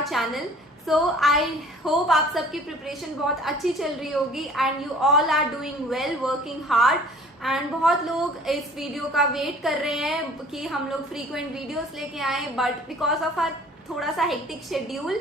Our channel. So I hope आप सबकी preparation बहुत अच्छी चल रही होगी and you all are doing well, working hard. And बहुत लोग इस वीडियो का वेट कर रहे हैं कि हम लोग फ्रीक्वेंट वीडियोस लेके आए, बट बिकॉज ऑफ आर थोड़ा सा hectic schedule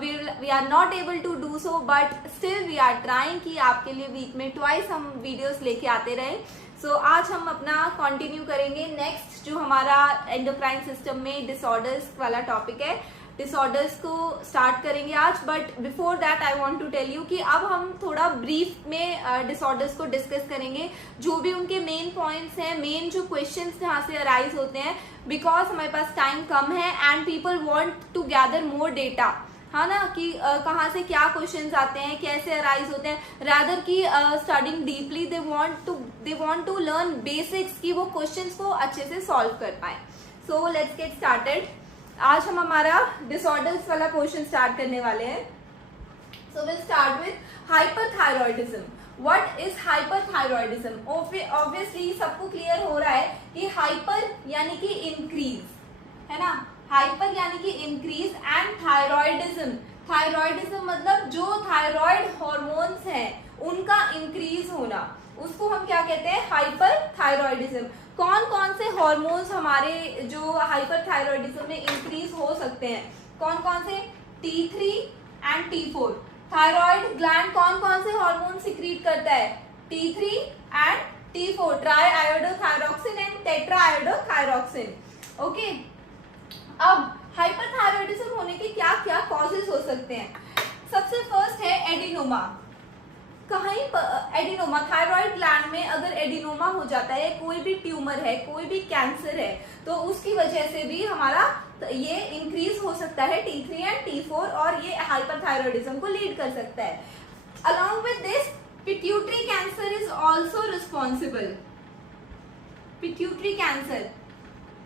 we are not able to do so, but still we are trying कि आपके लिए वीक में ट्वाइस हम वीडियोस लेके आते रहे। सो आज हम अपना कंटिन्यू करेंगे नेक्स्ट जो हमारा एंडोक्राइन सिस्टम में डिसऑर्डर्स वाला टॉपिक है। डिसऑर्डर्स को स्टार्ट करेंगे आज, but before that I want to tell you कि अब हम थोड़ा ब्रीफ में डिसऑर्डर्स को डिस्कस करेंगे, जो भी उनके मेन पॉइंट्स हैं, मेन जो क्वेश्चंस जहाँ से अराइज होते हैं, बिकॉज हमारे पास टाइम कम है and people want to gather more data, है ना, कि कहाँ से क्या क्वेश्चंस आते हैं, कैसे अराइज होते हैं, रादर की studying deeply they want to learn basics कि वो क्वेश्चंस को अच्छे से सॉल्व कर पाए। So let's get started. आज हम हमारा डिसऑर्डर्स वाला क्वेश्चन स्टार्ट करने वाले हैं। So will start with hyperthyroidism. What is hyperthyroidism? Obviously सबको क्लियर हो रहा है कि हाइपर यानी कि इंक्रीज, है ना, हाइपर यानी कि इंक्रीज एंड थायरॉयडिज्म मतलब जो थायरॉयड हॉर्मोन्स हैं उनका इंक्रीज होना, उसको हम क्या कहते हैं? हाइपरथायरॉयडिज्म। कौन कौन से हॉर्मोन्स हमारे जो हाइपरथायरॉयडिज्म में इंक्रीज हो सकते हैं? कौन कौन से? T3 and T4। Thyroid gland कौन कौन से हार्मोन सिक्रीट करता है? T3 and T4, tri iodothyroxine and tetra iodothyroxine. Okay, अब हाइपरथायरॉयडिज्म होने के क्या क्या कॉजेज हो सकते हैं? सबसे फर्स्ट है एडिनोमा। कहीं एडिनोमा, थायराइड ग्लैंड में अगर एडिनोमा हो जाता है, कोई भी ट्यूमर है, कोई भी कैंसर है, तो उसकी वजह से भी हमारा ये इंक्रीज हो सकता है T3 एंड T4 और ये हाइपरथायरॉयडिज्म को लीड कर सकता है। Along with this pituitary cancer is also responsible. Pituitary cancer,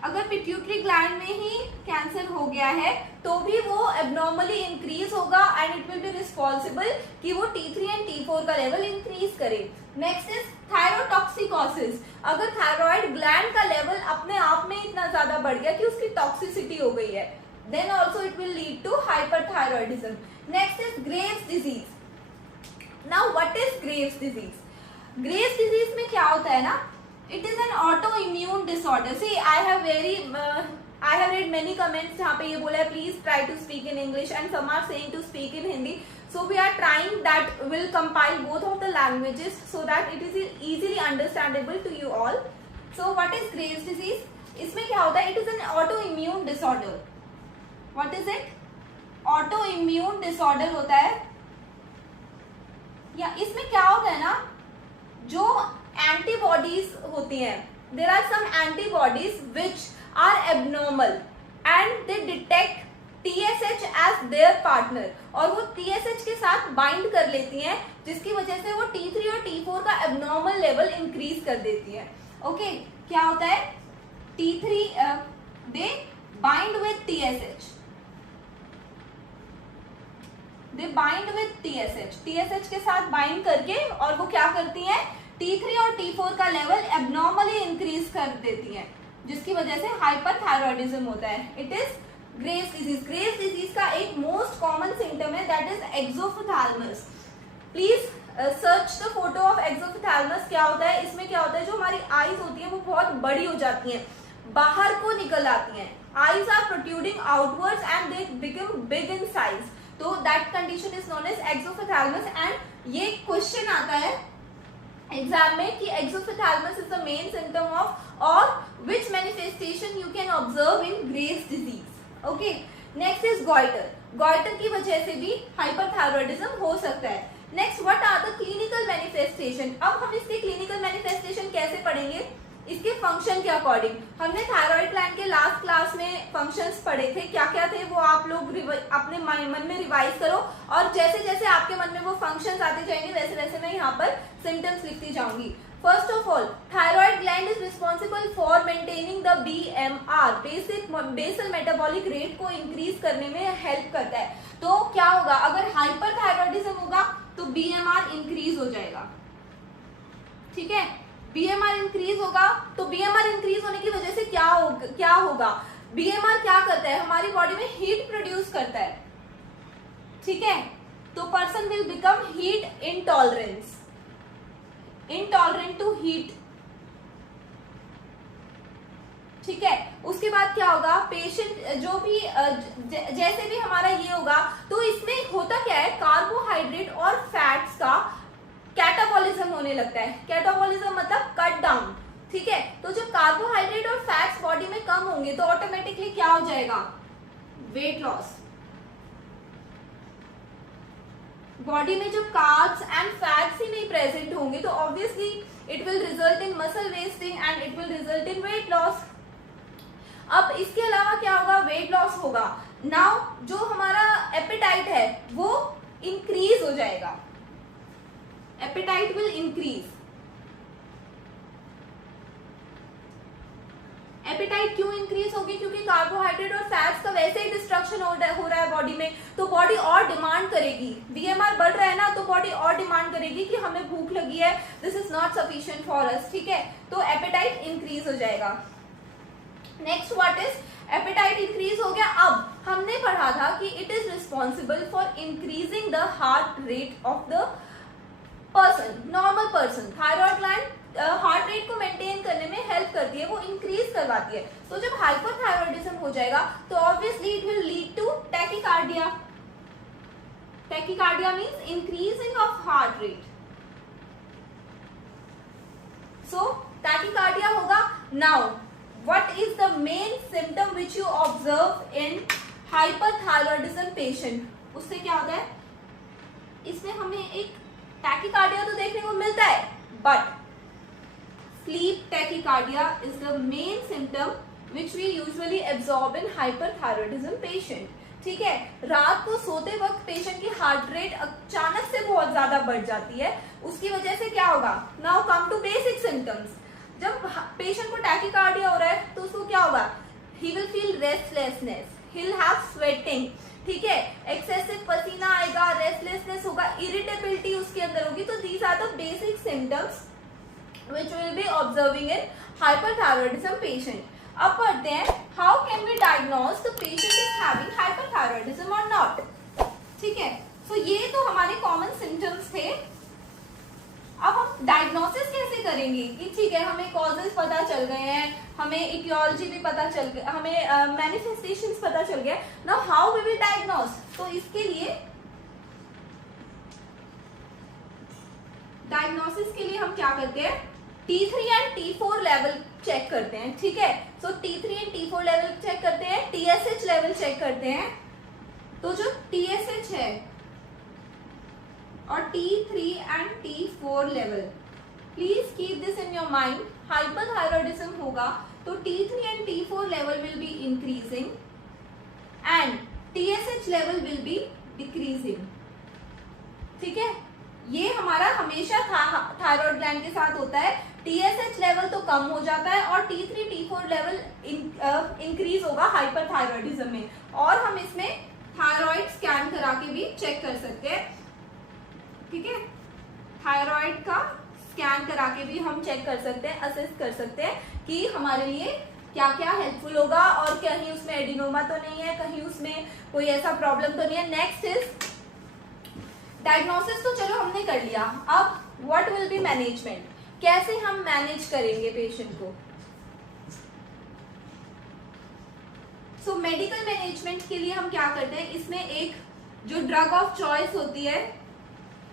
अगर पिट्यूटरी ग्लैंड में ही कैंसर हो गया है तो भी वो एबनॉर्मली इंक्रीज होगा and it will be responsible कि वो T3 एंड T4 का लेवल इंक्रीज करे। Next is thyrotoxicosis. अगर थायराइड ग्लैंड का लेवल अपने आप में इतना ज्यादा बढ़ गया कि उसकी टॉक्सिसिटी हो गई है, then also it will lead to hyperthyroidism. Next is Graves disease. Now what is Graves disease? Graves disease में क्या होता है ना, it is an autoimmune disorder. See, I have read many comments जहाँ पे ये बोला है please try to speak in English and some are saying to speak in Hindi. So we are trying that will compile both of the languages so that it is easily understandable to you all. So what is Graves' disease? इसमें क्या होता है? It is an autoimmune disorder. What is it? Autoimmune disorder होता है, या इसमें क्या होता है ना, जो एंटीबॉडीज होती हैं, there are some antibodies which are abnormal and they detect TSH as their partner, और वो TSH के साथ बाइंड कर लेती हैं, जिसकी वजह से वो T3 और T4 का एबनॉर्मल लेवल इंक्रीज कर देती है। ओके, क्या होता है? T3 they bind with TSH, they bind with TSH के साथ बाइंड करके, और वो क्या करती हैं? T3 और T4 का लेवल एबनॉर्मली इंक्रीज कर देती है, जिसकी वजह से हाइपरथायरॉयडिज्म होता है। It is Graves disease. Graves disease का एक मोस्ट कॉमन सिम्टम है, that is exophthalmos. Please search the photo of exophthalmos. क्या होता है इसमें? क्या होता है, जो हमारी आईज होती है वो बहुत बड़ी हो जाती हैं, बाहर को निकल आती हैं, eyes are protruding outwards and they become big in size, तो that condition is known as exophthalmos. And ये क्वेश्चन आता है एग्जाम में कि exophthalmos is the main symptom of और which manifestation you can observe in Graves disease. Okay, next is goitre. Goitre की वजह से भी हाइपरथायरॉयडिज्म हो सकता है। Next, what are the clinical manifestation? अब हम इसके क्लिनिकल मैनिफेस्टेशन कैसे पढ़ेंगे? इसके फंक्शन के अकॉर्डिंग। हमने थायराइड ग्लैंड के लास्ट क्लास में फंक्शंस पढ़े थे, क्या क्या थे वो आप लोग अपने मन में रिवाइज करो, और जैसे जैसे आपके मन में वो फंक्शंस आते जाएंगे वैसे वैसे मैं यहाँ पर सिम्टम्स लिखती जाऊंगी। First of all, thyroid gland is responsible for maintaining the BMR, basal metabolic rate को इंक्रीज करने में हेल्प करता है। तो क्या होगा, अगर हाइपरथायरॉयडिज्म होगा तो BMR इंक्रीज हो जाएगा। ठीक है, BMR इंक्रीज होगा, तो BMR इंक्रीज होने की वजह से क्या होगा? BMR क्या करता है? हमारी बॉडी में हीट प्रोड्यूस करता है, ठीक है, तो person will become heat intolerance, intolerant to heat. ठीक है, उसके बाद क्या होगा, पेशेंट जो भी जैसे भी हमारा ये होगा, तो इसमें होता क्या है, कार्बोहाइड्रेट और फैट्स का कैटाबॉलिज्म होने लगता है। कैटाबॉलिज्म मतलब कट डाउन। ठीक है, तो जब कार्बोहाइड्रेट और फैट्स बॉडी में कम होंगे तो ऑटोमेटिकली क्या हो जाएगा, वेट लॉस। बॉडी में जो कार्ब्स एंड फैट्स ही नहीं प्रेजेंट होंगे तो obviously it will result in muscle wasting and it will result in weight loss. अब इसके अलावा क्या होगा, वेट लॉस होगा, नाउ जो हमारा एपेटाइट है वो इंक्रीज हो जाएगा, एपेटाइट विल इंक्रीज। एपेटाइट क्यों इंक्रीज होगी, क्योंकि कार्बोहाइड्रेट और फैट्स का वैसे ही डिस्ट्रक्शन हो रहा है बॉडी में, तो बॉडी और डिमांड करेगी, वीएमआर बढ़ रहा है ना, तो बॉडी और डिमांड करेगी कि हमें भूख लगी है, this is not sufficient for us. ठीक है, तो एपेटाइट इंक्रीज हो जाएगा। Next what is, appetite increase हो गया। अब हमने पढ़ा था कि it is responsible for increasing the heart rate of the person, normal person. Thyroid gland heart rate को मेंटेन करने में हेल्प करती है, वो इंक्रीज करवाती है। तो जब हाइपरथायरॉयडिज्म हो जाएगा तो obviously it will lead to tachycardia. Tachycardia means increasing of heart rate, so tachycardia होगा। Now what is the main symptom which you observe in hyperthyroidism patient? उससे क्या होता है, इसमें हमें एक टैकीकार्डिया तो देखने को मिलता है, but sleep tachycardia is the main symptom which we usually absorb in hyperthyroidism patient. ठीक है, रात को सोते वक्त पेशेंट की हार्ट रेट अचानक से बहुत ज्यादा बढ़ जाती है, उसकी वजह से क्या होगा, now come to basic symptoms. जब पेशेंट को टैकीकार्डिया हो रहा है तो उसको क्या होगा, he will feel restlessness, he will have sweating. ठीक है, एक्सेसिव पसीना आएगा, रेस्टलेसनेस होगा, इरिटेबिलिटी उसके अंदर होगी। तो these are the basic symptoms which will be observing in hyperthyroidism patient. अब पढ़ते हैं, how can we diagnose the patient is having hyperthyroidism और नॉट। ठीक है, सो ये तो हमारे कॉमन सिम्टम्स थे। अब हम डायग्नोसिस कैसे करेंगे कि ठीक है, हमें कॉजेस पता चल गए हैं, हमें इटियोलॉजी भी पता चल गई, हमें मैनिफेस्टेशंस पता चल गए, now how we will diagnose. तो इसके लिए डायग्नोसिस के लिए हम क्या करते हैं, T3 and T4 level check करते हैं। ठीक है, सो T3 and T4 level check करते हैं, TSH लेवल चेक करते हैं। तो जो TSH है और T3 and T4 level, please keep this in your mind, hyperthyroidism होगा तो T3 and T4 level will be increasing and TSH level will B decreasing. ठीक है, ये हमारा हमेशा थायराइड ग्लैंड के साथ होता है। TSH लेवल तो कम हो जाता है और T3 T4 लेवल इंक्रीज होगा हाइपरथायरॉयडिज्म में, और हम इसमें थायराइड स्कैन करा के भी चेक कर सकते हैं। ठीक है, थायराइड का स्कैन करा के भी हम चेक कर सकते हैं, असेस कर सकते हैं कि हमारे लिए क्या क्या हेल्पफुल होगा, और कहीं उसमें एडिनोमा तो नहीं है, कहीं उसमें कोई ऐसा प्रॉब्लम तो नहीं है। नेक्स्ट इज डायग्नोसिस, तो चलो हमने कर लिया। अब व्हाट विल बी मैनेजमेंट, कैसे हम मैनेज करेंगे पेशेंट को। सो मेडिकल मैनेजमेंट के लिए हम क्या करते हैं, इसमें एक जो ड्रग ऑफ चॉइस होती है,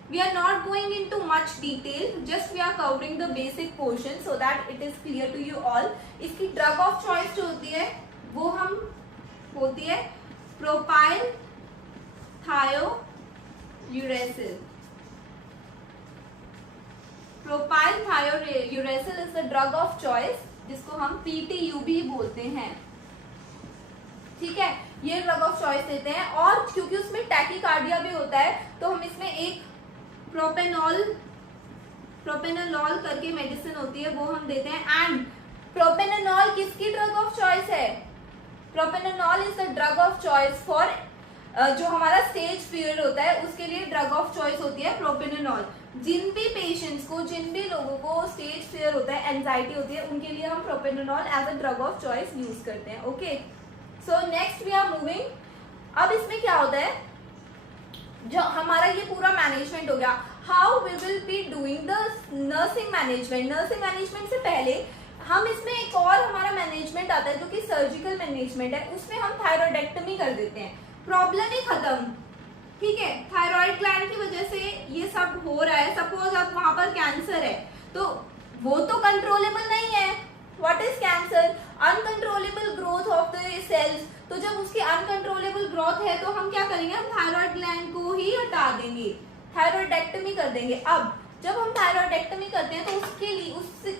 we are not going into much detail, just we are covering the basic portion so that it is clear to you all. इसकी ड्रग ऑफ चॉइस जो होती है वो हम होती है propylthiouracil. Propylthiouracil is the drug of choice, जिसको हम PTU भी बोलते हैं। ठीक है, ये ड्रग ऑफ चॉइस देते हैं, और क्योंकि उसमें टैकीकार्डिया भी होता है तो हम इसमें एक प्रोपेनोलॉल करके मेडिसिन होती है वो हम देते हैं। एंड प्रोपेनोलॉल किसकी ड्रग ऑफ चॉइस है, propranolol is the drug of choice for जो हमारा स्टेज पीरियड होता है उसके लिए ड्रग ऑफ चॉइस होती है प्रोपेनोलॉल। जिन भी पेशेंट्स को, जिन भी लोगों को स्टेज फियर होता है, एंजाइटी होती है, उनके लिए हम propranolol as a drug of choice use करते हैं। Okay, so next we are moving. अब इसमें क्या होता है, जो हमारा ये पूरा मैनेजमेंट हो गया, how we will be doing the nursing management. Nursing management से पहले हम इसमें एक और हमारा मैनेजमेंट आता है जो कि सर्जिकल मैनेजमेंट है, उसमें हम थायरॉयडेक्टमी कर देते हैं, प्रॉब्लम ही खत्म। ठीक है, थायराइड ग्लैंड की वजह से ये सब हो रहा है। सपोज अब वहां पर कैंसर है तो वो तो कंट्रोलेबल नहीं है। What is cancer? Uncontrollable growth of the cells. तो जब उसकी अनकंट्रोलेबल ग्रोथ है तो हम क्या करेंगे, हम थायराइड ग्लैंड को ही हटा देंगे, थायरॉयडेक्टमी कर देंगे। अब जब हम थायरॉयडेक्टमी करते हैं तो उसके लिए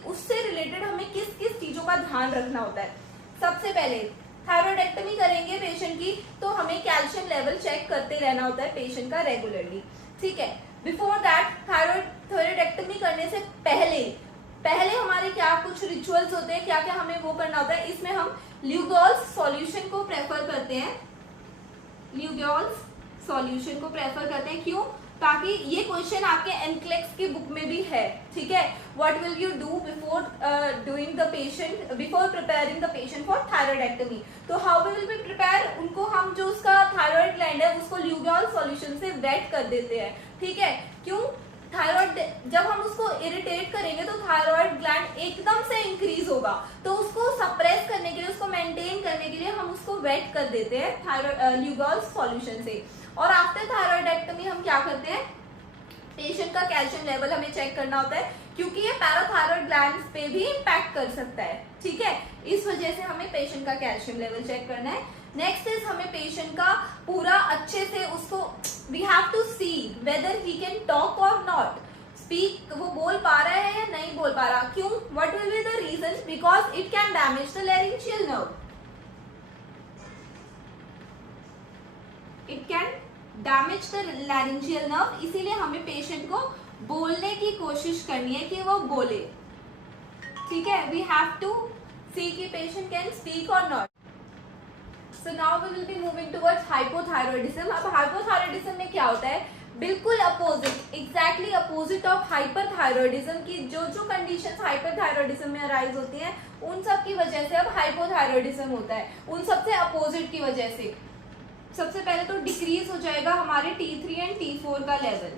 उससे रिलेटेड हमें किस किस चीजों का ध्यान रखना होता है। सबसे पहले थायरॉयडेक्टमी करेंगे पेशेंट की तो हमें कैल्शियम लेवल चेक करते रहना होता है पेशेंट का रेगुलरली। ठीक है, बिफोर दैट थायरॉयडेक्टमी करने से पहले हमारे क्या कुछ रिचुअल्स होते हैं, क्या क्या हमें वो करना होता है। इसमें हम ल्यूगॉल्स सॉल्यूशन को प्रेफर करते हैं, ल्यूगॉल्स सॉल्यूशन को प्रेफर करते हैं। क्यों? ताकि ये क्वेश्चन आपके एनक्लेक्स की बुक में भी है। ठीक है, what will you do before doing the patient, before preparing the patient for thyroidectomy. तो how we will be prepare, उनको हम जो उसका थायराइड ग्लैंड है उसको ल्यूगॉल सॉल्यूशन से वेट कर देते हैं। ठीक है, क्यों? थायराइड जब हम उसको इरिटेट करेंगे तो थायराइड ग्लैंड एकदम से इंक्रीज होगा, तो उसको सप्रेस करने के लिए, उसको मेंटेन करने के लिए हम उसको वेट कर देते हैं थायराइड ल्यूगॉल सॉल्यूशन से। और आफ्टर थायरॉयडेक्टमी हम क्या करते हैं, पेशेंट का कैल्शियम लेवल हमें चेक करना होता है क्योंकि ये पैराथायरॉयड ग्लैंड्स पे भी इम्पैक्ट कर सकता है। ठीक है, इस वजह से हमें पेशेंट का कैल्शियम लेवल चेक करना है। नेक्स्ट इज हमें पेशेंट का पूरा अच्छे से उसको we have to see whether he can talk और नॉट स्पीक, वो बोल पा रहा है या नहीं बोल पा रहा। क्यों? What will be the reason? Because it can damage the laryngeal nerve, it can damage the laryngeal nerve. इसीलिए हमें पेशेंट को बोलने की कोशिश करनी है कि वो बोले। ठीक है, वी हैव टू सी कि पेशेंट कैन स्पीक और not. So now we will be moving towards hypothyroidism. अब हाइपोथायरॉयडिज्म में क्या होता है, बिल्कुल opposite, exactly opposite of hyperthyroidism की जो कंडीशंस हाइपरथायरॉयडिज्म में अराइज होती हैं उन सब की वजह से अब हाइपोथायरॉयडिज्म होता है, उन सबसे अपोजिट की वजह से। सबसे पहले तो डिक्रीज हो जाएगा हमारे T3 एंड T4 का लेवल।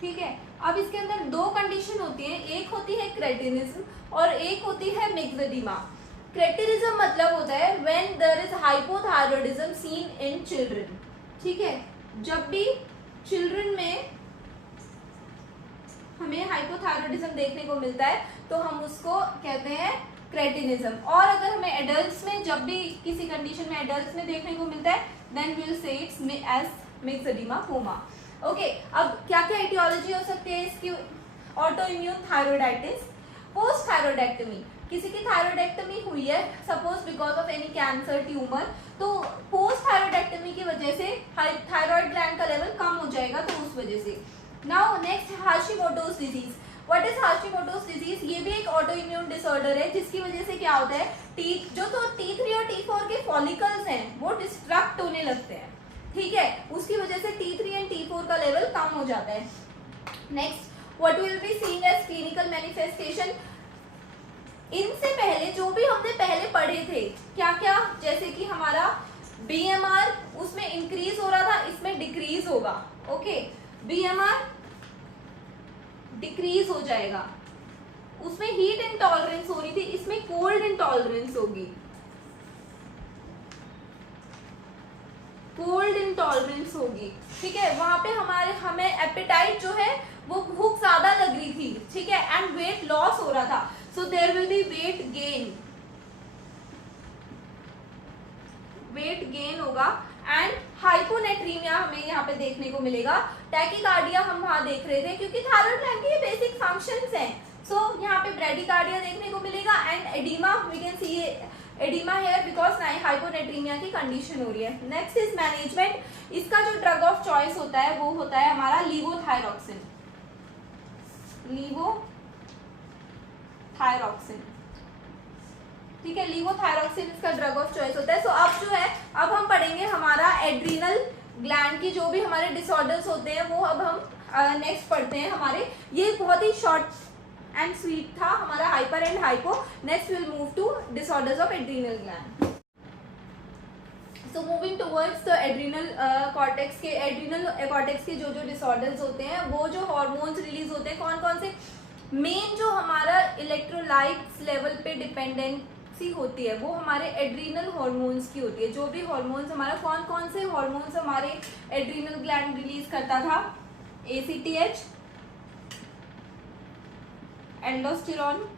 ठीक है, अब इसके अंदर दो कंडीशन होती है, एक होती है क्रेटिनिज्म और एक होती है मिक्सेडिमा। क्रेटिनिज्म मतलब होता है when there is hypothyroidism seen in children. ठीक है, जब भी चिल्ड्रन में हमें हाइपोथायरॉयडिज्म देखने को मिलता है तो हम उसको कहते हैं क्रेटिनिज्म। और अगर हमें एडल्ट्स में जब भी किसी कंडीशन में एडल्ट्स में देखने को मिलता है then we will say it's as myxoedema coma. Okay, अब क्या क्या एटियोलॉजी हो सकती है इसकी? Autoimmune thyroiditis, post thyroidectomy, किसी की थायरॉयडेक्टमी हुई है suppose because of any cancer tumour, तो पोस्ट थायरॉयडेक्टमी की वजह से थायराइड ग्लैंड का लेवल कम हो जाएगा, तो उस वजह से। Now next, Hashimoto's disease. What is Hashimoto's disease? ये भी एक ऑटो इम्यून डिसऑर्डर है जिसकी वजह से क्या होता है, जो तो T3 और T4 के फॉलिकल्स हैं वो डिस्ट्रक्ट होने लगते हैं। ठीक है, उसकी वजह से T3 एंड T4 का लेवल कम हो जाता है। Next, what will be seeing as clinical manifestation. इनसे पहले जो भी हमने पहले पढ़े थे क्या क्या, जैसे कि हमारा BMR उसमें इंक्रीज हो रहा था, इसमें डिक्रीज होगा। ओके, BMR डिक्रीज हो जाएगा, उसमें हीट इंटॉलरेंस हो रही थी, इसमें कोल्ड इंटॉलरेंस होगी, कोल्ड इंटॉलरेंस होगी। ठीक है, वहां पे हमें एपेटाइट जो है वो भूख ज्यादा लग रही थी। ठीक है, एंड वेट लॉस हो रहा था, so there will be weight gain होगा एंड हाइपोनेट्रीमिया हमें यहाँ पे देखने को मिलेगा। टैकीकार्डिया हम वहां देख रहे थे क्योंकि थायराइड ग्लैंड के बेसिक फंक्शंस हैं, सो यहाँ पे ब्रेडिकार्डिया देखने को मिलेगा and oedema, we can see oedema here because hyponatraemia की कंडीशन हो रही है। नेक्स्ट इज मैनेजमेंट, इसका जो ड्रग ऑफ चॉइस होता है वो होता है हमारा लीवोथायरॉक्सिन, लीवोथायरॉक्सिन। ठीक है, लीवोथायरॉक्सिन इसका ड्रग ऑफ चॉइस होता है। सो अब जो है, अब हम पढ़ेंगे हमारा एड्रीनल ग्लैंड की जो भी हमारे डिसऑर्डर्स होते हैं वो अब हम नेक्स्ट पढ़ते हैं हमारे। ये बहुत ही शॉर्ट एंड स्वीट था हमारा hyper and hypo. Next will move to disorders of adrenal gland. So moving towards the adrenal cortex के जो डिसऑर्डर्स होते हैं, वो जो हार्मोन्स रिलीज होते हैं कौन कौन से, मेन जो हमारा इलेक्ट्रोलाइट्स लेवल पे डिपेंडेंसी होती है वो हमारे एड्रिनल हार्मोन्स की होती है। जो भी हार्मोन्स हमारा, कौन कौन से हार्मोन्स हमारे एड्रिनल ग्लैंड रिलीज करता था, ACTH, एंडोस्टेरोन,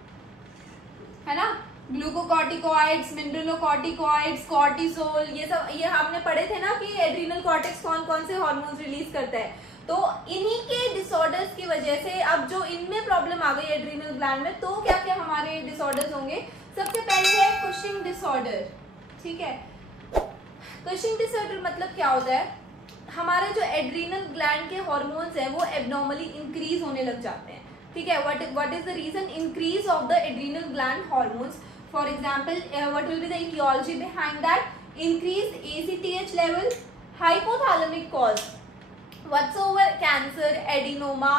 है ना, ग्लूकोकॉर्टिकॉइड्स, मिनरलोकॉर्टिकॉइड्स, कॉर्टिसोल, ये सब ये हमने पढ़े थे ना कि एड्रिनल कॉर्टेक्स कौन कौन से हार्मोन्स रिलीज करता है। तो इन्हीं के डिसऑर्डर्स की वजह से अब जो इनमें प्रॉब्लम आ गई एड्रिनल ग्लैंड में, तो क्या क्या हमारे डिसऑर्डर्स होंगे। सबसे पहले है कुशिंग डिसऑर्डर। ठीक है, कुशिंग डिसऑर्डर मतलब क्या होता है, हमारे जो एड्रिनल ग्लैंड के हार्मोन्स हैं वो एबनॉर्मली इंक्रीज होने लग जाते हैं। ठीक है, what is the reason, increase of the adrenal gland hormones. For example what will be the aetiology behind that, increase ACTH level, hypothalamic cause, whatsoever cancer, adenoma,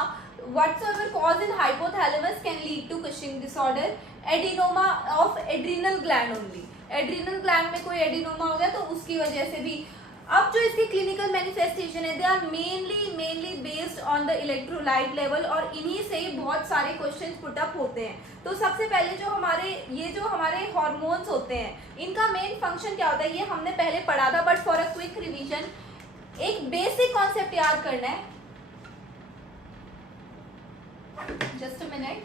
whatsoever cause in hypothalamus can lead to Cushing disorder, adenoma of adrenal gland only, adrenal gland में कोई adenoma हो गया तो उसकी वजह से भी। अब जो इसकी क्लिनिकल मैनिफेस्टेशन है, they are mainly based on the electrolyte level, और इन्हीं से ही बहुत सारे क्वेश्चन पुट अप होते हैं। तो सबसे पहले जो हमारे हार्मोन्स होते हैं, इनका मेन फंक्शन क्या होता है, ये हमने पहले पढ़ा था, but for a quick revision एक बेसिक कॉन्सेप्ट याद करना है, जस्ट अ मिनट।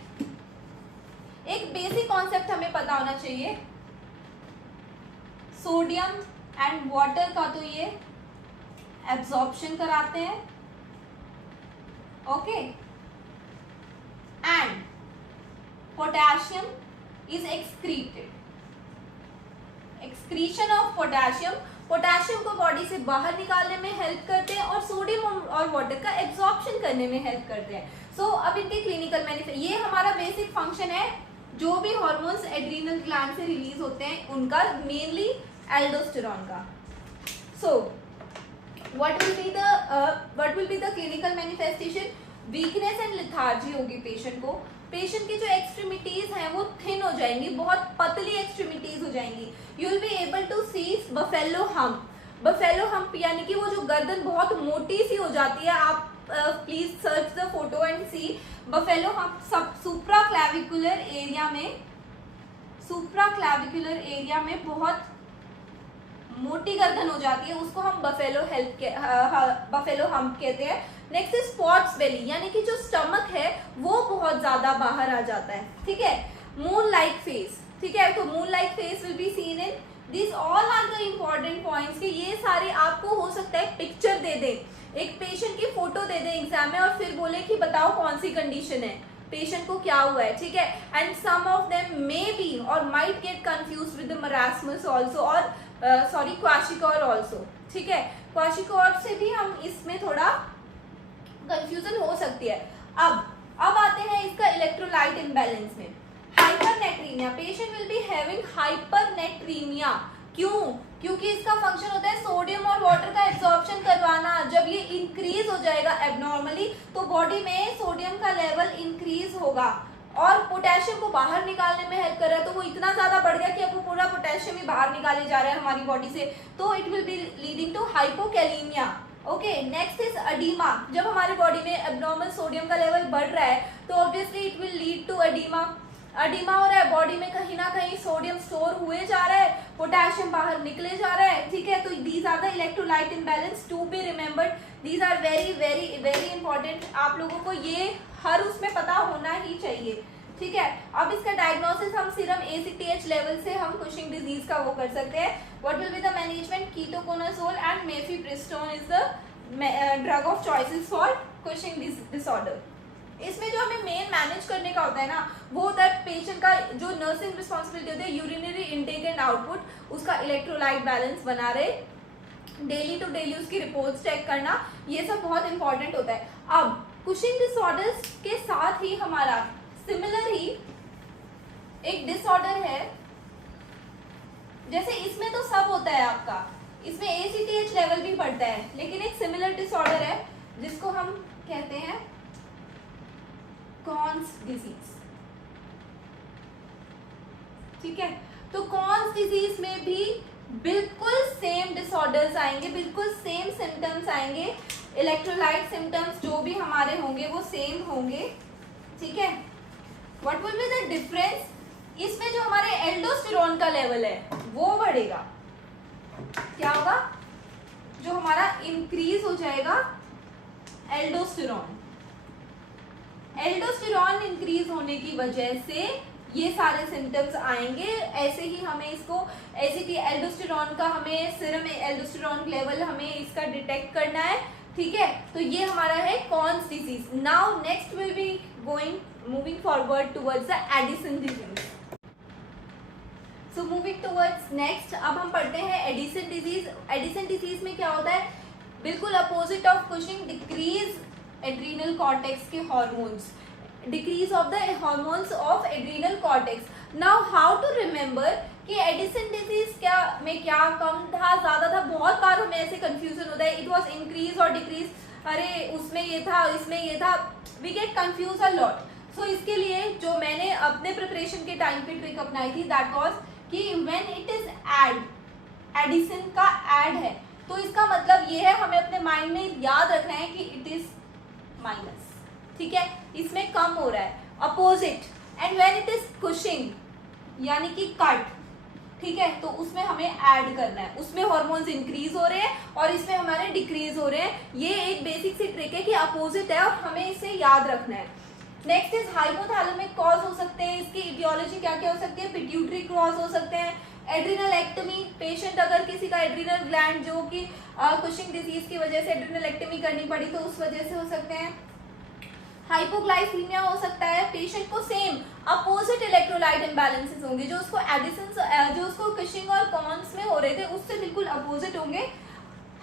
एक बेसिक कॉन्सेप्ट हमें पता होना चाहिए, सोडियम एंड वाटर का तो ये एब्जॉर्प्शन कराते हैं, okay, and potassium is excreted, excretion of potassium को बॉडी से बाहर निकालने में हेल्प करते हैं और सोडियम और वाटर का एब्जॉर्प्शन करने में हेल्प करते हैं। सो अब इनके क्लिनिकल मैनिफेस्ट, ये हमारा बेसिक फंक्शन है। जो भी हार्मोन्स एड्रिनल ग्लैंड से रिलीज होते हैं उनका, मेनली एल्डोस्टेरॉन का। So what will be the clinical manifestation, weakness and lethargy होगी पेशेंट को। पेशेंट की जो एक्सट्रीमिटीज हैं वो थिन हो जाएंगी, बहुत पतली एक्सट्रीमिटीज हो जाएंगी। You will be able to see buffalo hump यानी कि वो जो गर्दन बहुत मोटी सी हो जाती है। आप please search the photo and see buffalo hump. सब सुप्रा क्लैविकुलर एरिया में बहुत मोटी गर्दन हो जाती है, उसको हम बफेलो हम्प कहते हैं। नेक्स्ट इज स्पॉट्स बेली, यानी कि जो स्टमक है वो बहुत ज्यादा बाहर आ जाता है। ठीक है, मून लाइक फेस, ठीक है, तो moon like face will be seen in this. All are the important points के ये सारे आपको हो सकता है पिक्चर दे दे, एक पेशेंट की फोटो दे दे एग्जाम में और फिर बोले कि बताओ कौन सी कंडीशन है, पेशेंट को क्या हुआ है। ठीक है, and some of them may be और might get confuse with marasmus also, और क्वाशिकोर आल्सो। ठीक है, क्वाशिकोर से भी हम इसमें थोड़ा कंफ्यूजन हो सकती है। अब आते हैं इसका इलेक्ट्रोलाइट इम्बैलेंस में। हाइपरनेट्रीमिया, पेशेंट विल बी हैविंग हाइपरनेट्रीमिया। क्यों? क्योंकि इसका फंक्शन होता है सोडियम और वाटर का एब्जॉर्प्शन करवाना। जब ये इंक्रीज हो जाएगा एबनॉर्मली तो बॉडी में सोडियम का लेवल इंक्रीज होगा और पोटेशियम को बाहर निकालने में हेल्प कर रहा है। तो वो इतना ज्यादा बढ़ गया कि अब वो पूरा पोटेशियम ही बाहर निकाले जा रहा है हमारी बॉडी से, तो it will be leading to hypokalaemia. Okay, next is oedema. जब हमारी बॉडी में एब्नॉर्मल सोडियम का लेवल बढ़ रहा है तो obviously it will lead to oedema. Oedema हो रहा है, बॉडी में कहीं ना कहीं सोडियम स्टोर हुए जा रहा है, पोटेशियम बाहर निकले जा रहा है। ठीक है, तो these are the electrolyte imbalance to be remembered. These are very very very important. आप लोगों को ये हर उसमें पता होना ही चाहिए। ठीक है, अब इसका डायग्नोसिस हम सीरम ACTH लेवल से हम कुशिंग डिजीज का वो कर सकते हैं। What will be the management, ketoconazole and mifepristone is the drug of choices for Cushing disorder. इसमें जो हमें मेन मैनेज करने का होता है ना, वो होता है पेशेंट का जो नर्सिंग रिस्पॉन्सिबिलिटी होती है, यूरिनरी इनटेक एंड आउटपुट, उसका इलेक्ट्रोलाइट बैलेंस बना रहे, डेली टू डेली उसकी रिपोर्ट्स चेक करना, ये सब बहुत इंपॉर्टेंट होता है। अब कुशिंग डिसऑर्डर्स के साथ ही हमारा सिमिलर ही एक डिसऑर्डर है, जैसे इसमें तो सब होता है आपका, इसमें ACTH लेवल भी बढ़ता है, लेकिन एक सिमिलर डिसऑर्डर है जिसको हम कहते हैं कॉन्स डिजीज। ठीक है, तो कॉन्स डिजीज में भी बिल्कुल सेम डिसऑर्डर्स आएंगे, बिल्कुल सेम सिम्टम्स आएंगे, इलेक्ट्रोलाइट सिम्टम्स जो भी हमारे होंगे वो सेम होंगे, ठीक है। What will be the difference, इसमें जो हमारे एल्डोस्टेरोन का लेवल है वो बढ़ेगा, क्या होगा, जो हमारा इंक्रीज हो जाएगा एल्डोस्टेरोन। एल्डोस्टेरोन इंक्रीज होने की वजह से ये सारे सिम्टम्स आएंगे। ऐसे ही हमें इसको, ऐसे कि एल्डोस्टेरोन का हमें सीरम एल्डोस्टेरोन लेवल हमें इसका डिटेक्ट करना है, ठीक है। तो ये हमारा है cons disease. Now next will be moving forward towards the Addison disease. So moving towards next, अब हम पढ़ते हैं एडिसन डिजीज। एडिसन डिजीज में क्या होता है, बिल्कुल opposite of Cushing, decrease adrenal cortex के hormones, decrease of the hormones of adrenal cortex. Now how to remember कि एडिसन डिजीज क्या में क्या कम था, ज्यादा था, बहुत बार हमें ऐसे कंफ्यूजन होता है, इट वाज इंक्रीज और डिक्रीज, अरे उसमें ये था इसमें ये था, we get confuse a lot. So इसके लिए जो मैंने अपने प्रिपरेशन के टाइम पे ट्रिक अपनाई थी, दैट वाज कि when it is add, Edison का ऐड है तो इसका मतलब ये है, हमें अपने माइंड में याद रखना है कि इट इज माइनस, ठीक है, इसमें कम हो रहा है, opposite. And when it is Cushing यानी कि कट, ठीक है, तो उसमें हमें ऐड करना है, उसमें हार्मोन्स इंक्रीज हो रहे हैं और इसमें हमारे डिक्रीज हो रहे हैं। ये एक बेसिक सी ट्रिक है कि अपोजिट है और हमें इसे याद रखना है। नेक्स्ट इज हाइपोथैलेमिक कॉज हो सकते हैं, इसकी इटियोलॉजी क्या क्या हो सकती है, पिट्यूटरी कॉज हो सकते हैं, एड्रिनल एक्टमी, पेशेंट अगर किसी का एड्रिनल ग्लैंड जो कि कुशिंग डिजीज की वजह से एड्रिनल एक्टमी करनी पड़ी तो उस वजह से हो सकते हैं, हाइपोग्लाइसीमिया हो सकता है, पेशेंट को सेम अपोजिट इलेक्ट्रोलाइट इम्बैलेंसेस होंगे, जो उसको एडिसन जो उसको कुशिंग और कॉन्स में हो रहे थे उससे बिल्कुल अपोजिट होंगे।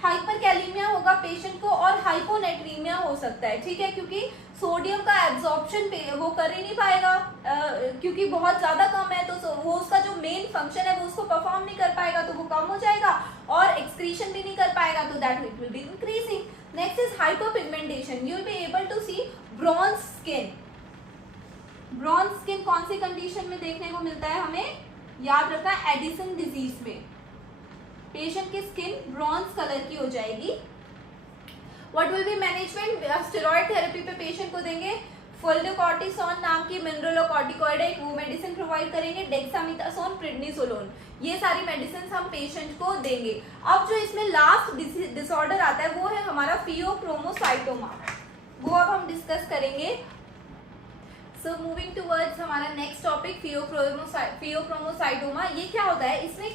हाइपरकैलेमिया होगा पेशेंट को और हाइपोनेट्रीमिया हो सकता है, ठीक है, क्योंकि सोडियम का एब्जॉर्प्शन वो कर ही नहीं पाएगा, क्योंकि बहुत ज्यादा कम है, तो वो उसका जो मेन फंक्शन है वो उसको परफॉर्म नहीं कर पाएगा, तो वो कम हो जाएगा और एक्सक्रीशन भी नहीं कर पाएगा, तो that it will be increasing. Next is hyperpigmentation, you will be able to see bronze skin. Bronze skin कौन सी कंडीशन में देखने को मिलता है, हमें याद रखना है, एडिसन डिजीज में पेशेंट की स्किन ब्रॉन्ज कलर की हो जाएगी। What will B management, steroid therapy पे पेशेंट को देंगे, फोल्डोकॉर्टिसोन नाम की मिनरलोकॉर्टिकॉइड है, वो मेडिसिन प्रोवाइड करेंगे, डेक्सामेथासोन, प्रेडनिसोलोन, ये सारी मेडिसिन हम पेशेंट को देंगे। अब जो इसमें लास्ट डिसऑर्डर आता है वो है हमारा फियोक्रोमोसाइटोमा, वो अब हम डिस्कस करेंगे। सो मूविंग टुवर्ड्स हमारा नेक्स्ट टॉपिक फियोक्रोमोसाइटोमा। ये क्या होता है, इसमें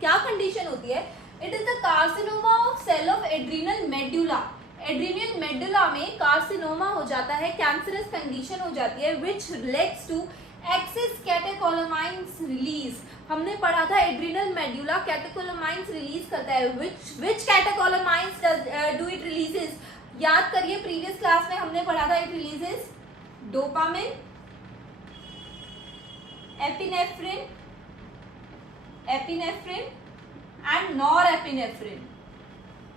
क्या कंडीशन होती है, it is the carcinoma of cell of adrenal medulla. Adrenal medulla में कार्सिनोमा हो जाता है, कैंसरस कंडीशन हो जाती है, which leads to excess catecholamines release. हमने पढ़ा था एड्रिनल मेडुला कैटेकोलामाइंस रिलीज करता है, which catecholamines do it releases, याद करिए प्रीवियस क्लास में हमने पढ़ा था, it releases dopamine, epinephrine and norepinephrine,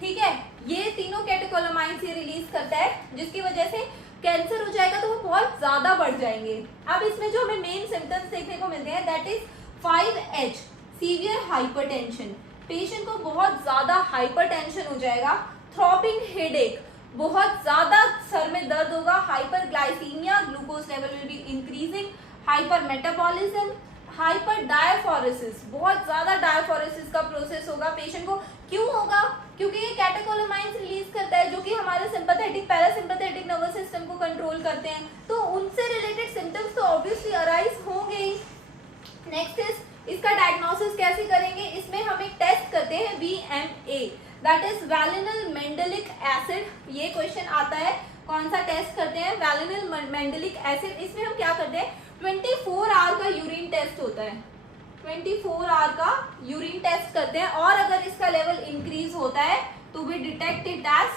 ठीक है, ये तीनों कैटेकोलामाइंस ये रिलीज करता है, जिसकी वजह से कैंसर हो जाएगा तो वो बहुत ज्यादा बढ़ जाएंगे। अब इसमें जो हमें मेन सिम्टम्स देखने को मिलते हैं, that is 5H, severe hypertension, patient को बहुत ज्यादा हाइपरटेंशन हो जाएगा, थ्रॉपिंग हेडेक, बहुत ज्यादा सर में दर्द होगा, hyperglycaemia, glucose level will be increasing, hypermetabolism, hyper diaphoresis, बहुत ज्यादा डायफोरेसिस का प्रोसेस होगा पेशेंट को। क्यों होगा, क्योंकि ये कैटेकोलामाइंस रिलीज करता है जो कि हमारे सिंपैथेटिक पैरासिम्पैथेटिक नर्वस सिस्टम को कंट्रोल करते हैं, तो उनसे रिलेटेड सिम्टम्स तो ऑब्वियसली अराइज होंगे ही। नेक्स्ट इज इसका डायग्नोसिस कैसे करेंगे, इसमें हम एक टेस्ट करते हैं VMA, दैट इज वैलिनल मेंडेलिक एसिड। ये क्वेश्चन आता है, कौन सा टेस्ट करते हैं, वैलिनल मेंडेलिक एसिड। इसमें हम क्या करते हैं, 24 आवर का यूरिन टेस्ट होता है, 24 आवर का यूरिन टेस्ट करते हैं, और अगर इसका लेवल इंक्रीज होता है तो we detect it as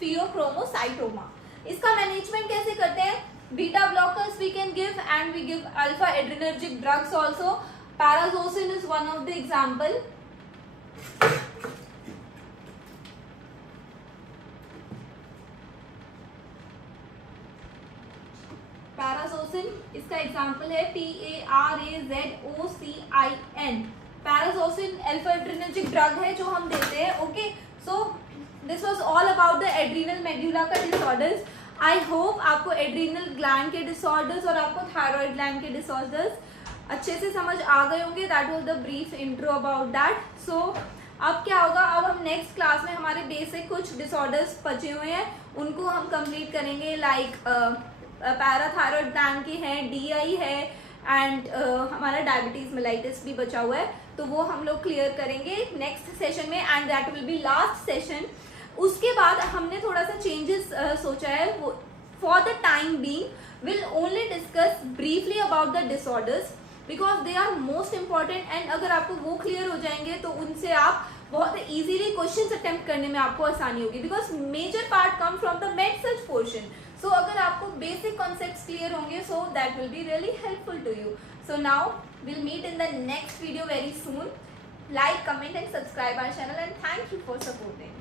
pheochromocytoma. इसका मैनेजमेंट कैसे करते हैं, beta blockers we can give and we give alpha adrenergic drugs also, prazosin is one of the example. Prazosin इसका एग्जाम्पल है, PARAZOCIN, prazosin alpha adrenergic drug है जो हम देते हैं. Okay, so this was all about the adrenal medulla का disorders. I hope आपको adrenal gland के डिसऑर्डर्स और आपको थायराइड ग्लैंड के डिसऑर्डर्स अच्छे से समझ आ गए होंगे. That was the brief intro about that. So अब क्या होगा, अब हम नेक्स्ट क्लास में हमारे बेसिक कुछ डिसऑर्डर्स बचे हुए हैं, उनको हम कंप्लीट करेंगे. लाइक पैराथायरॉयड ग्लैंड के हैं, DI है, एंड हमारा डायबिटीज मेलाइटिस भी बचा हुआ है, तो वो हम लोग क्लियर करेंगे नेक्स्ट सेशन में, and that will be last session. उसके बाद हमने थोड़ा सा चेंजेस सोचा है. For the time being will only discuss briefly about the disorders because they are most important, and अगर आपको वो क्लियर हो जाएंगे तो उनसे आप बहुत इजीली क्वेश्चंस अटेम्प्ट करने में आपको आसानी होगी, because major part come from the med search portion. So अगर आपको बेसिक कॉन्सेप्ट्स क्लियर होंगे, so that will be really helpful to you. So now we'll meet in the next video very soon. Like, comment and subscribe our channel, and thank you for supporting.